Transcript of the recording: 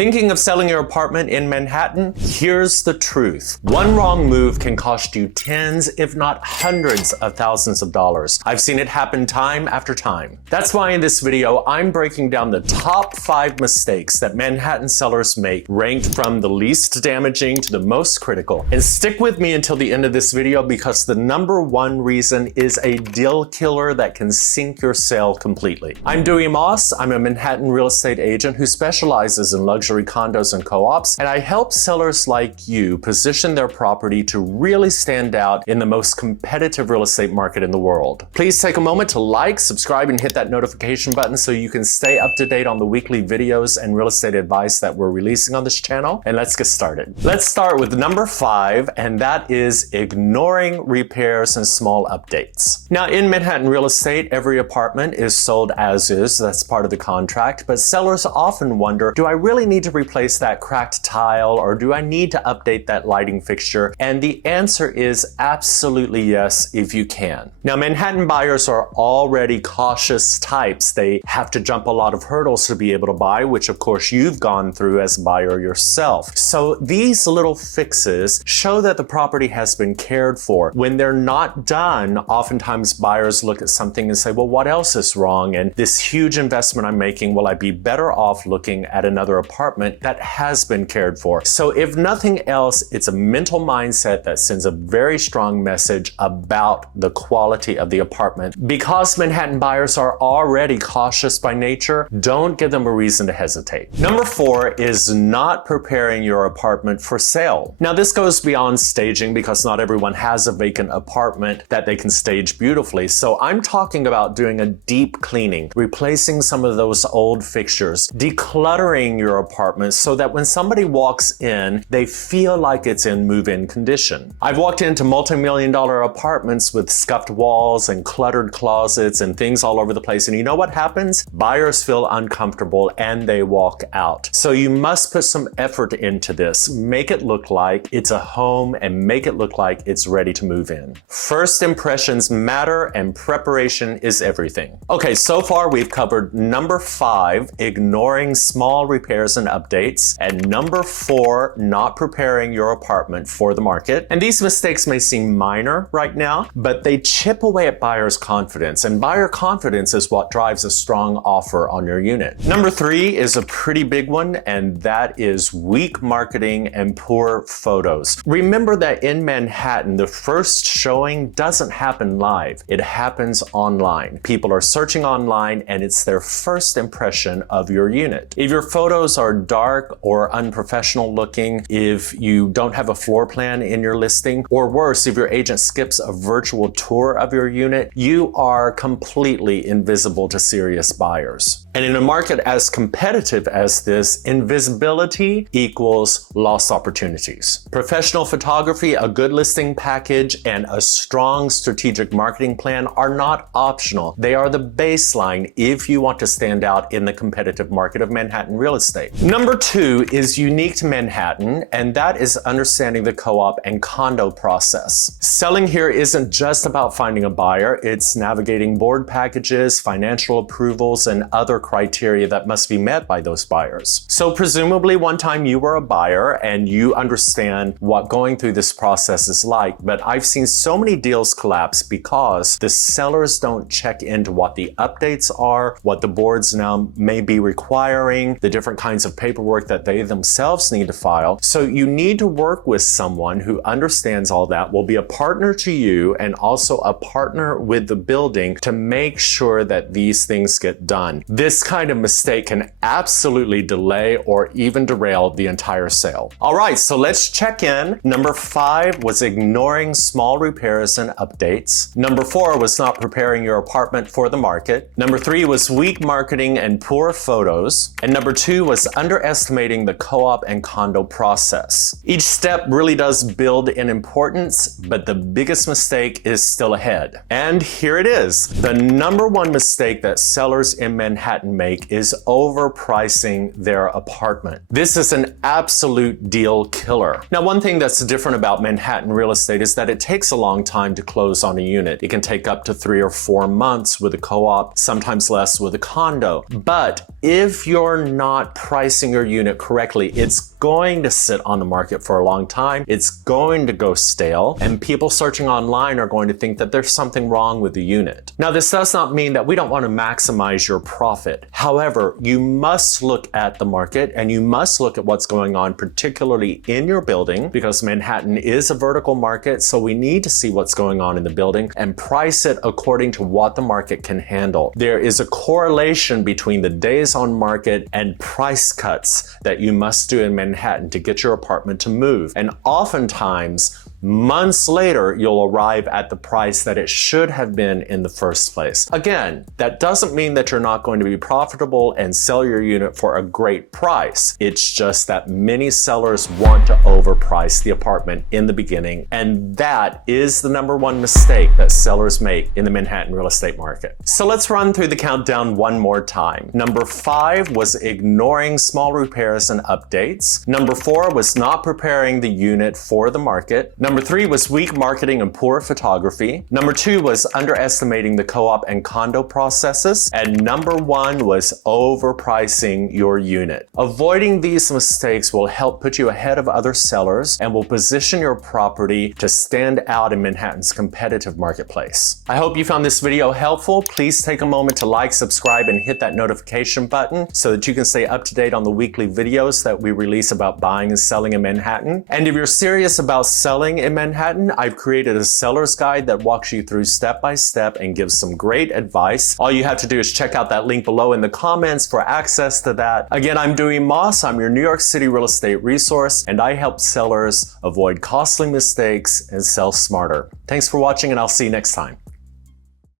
Thinking of selling your apartment in Manhattan? Here's the truth. One wrong move can cost you tens, if not hundreds of thousands of dollars. I've seen it happen time after time. That's why in this video, I'm breaking down the top 5 mistakes that Manhattan sellers make, ranked from the least damaging to the most critical. And stick with me until the end of this video because the number 1 reason is a deal killer that can sink your sale completely. I'm Dewey Moss. I'm a Manhattan real estate agent who specializes in luxury condos and co-ops, and I help sellers like you position their property to really stand out in the most competitive real estate market in the world. Please take a moment to like, subscribe, and hit that notification button so you can stay up to date on the weekly videos and real estate advice that we're releasing on this channel. And let's get started. Let's start with number 5, and that is ignoring repairs and small updates. Now, in Manhattan real estate, every apartment is sold as is. That's part of the contract, but sellers often wonder, do I really need to replace that cracked tile, or do I need to update that lighting fixture? And the answer is absolutely yes, if you can. Now, Manhattan buyers are already cautious types. They have to jump a lot of hurdles to be able to buy, which of course you've gone through as a buyer yourself. So these little fixes show that the property has been cared for. When they're not done, oftentimes buyers look at something and say, well, what else is wrong? And this huge investment I'm making, will I be better off looking at another apartment that has been cared for? So if nothing else, it's a mental mindset that sends a very strong message about the quality of the apartment. Because Manhattan buyers are already cautious by nature, don't give them a reason to hesitate. Number 4 is not preparing your apartment for sale. Now, this goes beyond staging because not everyone has a vacant apartment that they can stage beautifully. So I'm talking about doing a deep cleaning, replacing some of those old fixtures, decluttering your apartment so that when somebody walks in, they feel like it's in move-in condition. I've walked into multi-million-dollar apartments with scuffed walls and cluttered closets and things all over the place. And you know what happens? Buyers feel uncomfortable and they walk out. So you must put some effort into this. Make it look like it's a home and make it look like it's ready to move in. First impressions matter and preparation is everything. Okay, so far we've covered number 5, ignoring small repairs and updates, and number 4, not preparing your apartment for the market. And these mistakes may seem minor right now, but they chip away at buyers' confidence, and buyer confidence is what drives a strong offer on your unit. Number 3 is a pretty big one, and that is weak marketing and poor photos. Remember that in Manhattan, the first showing doesn't happen live. It happens online. People are searching online, and it's their first impression of your unit. If your photos are dark or unprofessional looking, if you don't have a floor plan in your listing, or worse, if your agent skips a virtual tour of your unit, you are completely invisible to serious buyers. And in a market as competitive as this, invisibility equals lost opportunities. Professional photography, a good listing package, and a strong strategic marketing plan are not optional. They are the baseline if you want to stand out in the competitive market of Manhattan real estate. Number 2 is unique to Manhattan, and that is understanding the co-op and condo process. Selling here isn't just about finding a buyer, it's navigating board packages, financial approvals, and other criteria that must be met by those buyers. So presumably one time you were a buyer and you understand what going through this process is like, but I've seen so many deals collapse because the sellers don't check into what the updates are, what the boards now may be requiring, the different kinds of paperwork that they themselves need to file. So you need to work with someone who understands all that, will be a partner to you and also a partner with the building to make sure that these things get done. This kind of mistake can absolutely delay or even derail the entire sale. All right, so let's check in. Number 5 was ignoring small repairs and updates. Number 4 was not preparing your apartment for the market. Number 3 was weak marketing and poor photos. And number 2 was underestimating the co-op and condo process. Each step really does build in importance, but the biggest mistake is still ahead. And here it is. The number 1 mistake that sellers in Manhattan Manhattan make is overpricing their apartment. This is an absolute deal killer. Now, one thing that's different about Manhattan real estate is that it takes a long time to close on a unit. It can take up to 3 or 4 months with a co-op, sometimes less with a condo. But if you're not pricing your unit correctly, it's going to sit on the market for a long time. It's going to go stale, and people searching online are going to think that there's something wrong with the unit. Now, this does not mean that we don't want to maximize your profit. However, you must look at the market and you must look at what's going on, particularly in your building, because Manhattan is a vertical market, so we need to see what's going on in the building and price it according to what the market can handle. There is a correlation between the days on market and price cuts that you must do in Manhattan to get your apartment to move. And oftentimes, months later, you'll arrive at the price that it should have been in the first place. Again, that doesn't mean that you're not going to be profitable and sell your unit for a great price. It's just that many sellers want to overprice the apartment in the beginning, and that is the #1 mistake that sellers make in the Manhattan real estate market. So let's run through the countdown one more time. Number 5 was ignoring small repairs and updates. Number 4 was not preparing the unit for the market. Number 3 was weak marketing and poor photography. Number 2 was underestimating the co-op and condo processes. And number 1 was overpricing your unit. Avoiding these mistakes will help put you ahead of other sellers and will position your property to stand out in Manhattan's competitive marketplace. I hope you found this video helpful. Please take a moment to like, subscribe, and hit that notification button so that you can stay up to date on the weekly videos that we release about buying and selling in Manhattan. And if you're serious about selling in Manhattan, I've created a seller's guide that walks you through step by step and gives some great advice. All you have to do is check out that link below in the comments for access to that. Again, I'm Dewey Moss. I'm your New York City real estate resource, and I help sellers avoid costly mistakes and sell smarter. Thanks for watching, and I'll see you next time.